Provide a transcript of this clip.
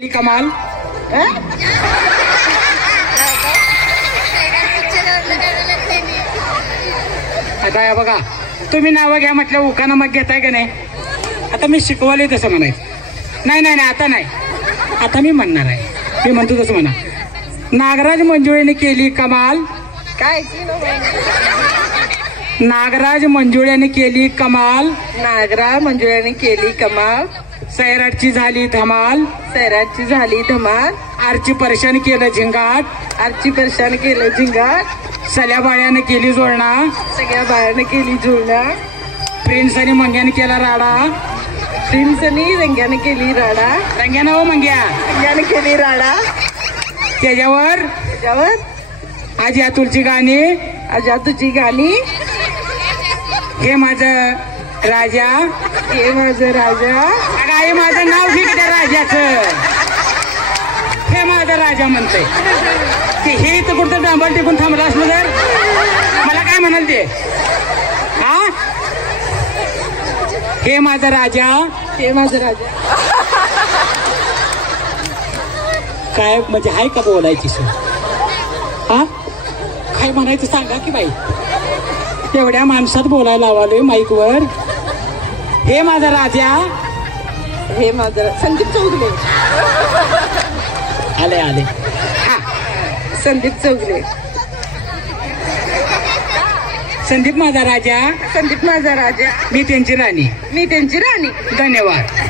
कमाल आता या बघा, तुम्ही नावं घ्या म्हटलं उखाणा मग घेताय का नाही? आता मी शिकवायला तसं म्हणायचं नाही नाही नाही, आता नाही, आता मी म्हणणार आहे, मी म्हणतो तसं म्हणा. नागराज मंजुळेने केली कमाल. काय? नागराज मंजुळेने केली कमाल. नागराज मंजुळ्याने केली कमाल. सैराटची झाली धमाल. सैराटची झाली धमाल. आरची परेशान केलं झिंगाट. आरची परेशान केलं झिंगाट. सल्या बाळ्याने केली जोडणा. सगळ्या बाळाने केली जुळणा. प्रिन्स आणि मंग्याने केला राडा. प्रिन्स आणि रंग्याने केली राडा. रंग्यानं हो मंग्या, रंग्याने केली राडा. त्याच्यावर आज या तुलची गाणी. आज तुझी गाणी. हे माझं राजा. हे माझं राजा. अगं आई, माझं नाव घे त्या राजाचं. हे माझा राजा म्हणतंय ते. हे तर कुठं डांबर टिकून थांबलं असलं तर मला काय म्हणाल ते? हा, हे माझा राजा. हे माझं राजा. काय म्हणजे हाय का बोलायची सोय? हा, काय म्हणायचं सांगा की बाई. एवढ्या माणसात बोलायला लावालोय माईकवर. हे माझा राजा. हे माझं संदीप चौगले. आले आले. हा, संदीप चौगले. संदीप माझा राजा. संदीप माझा राजा. मी त्यांची राणी. मी त्यांची राणी. धन्यवाद.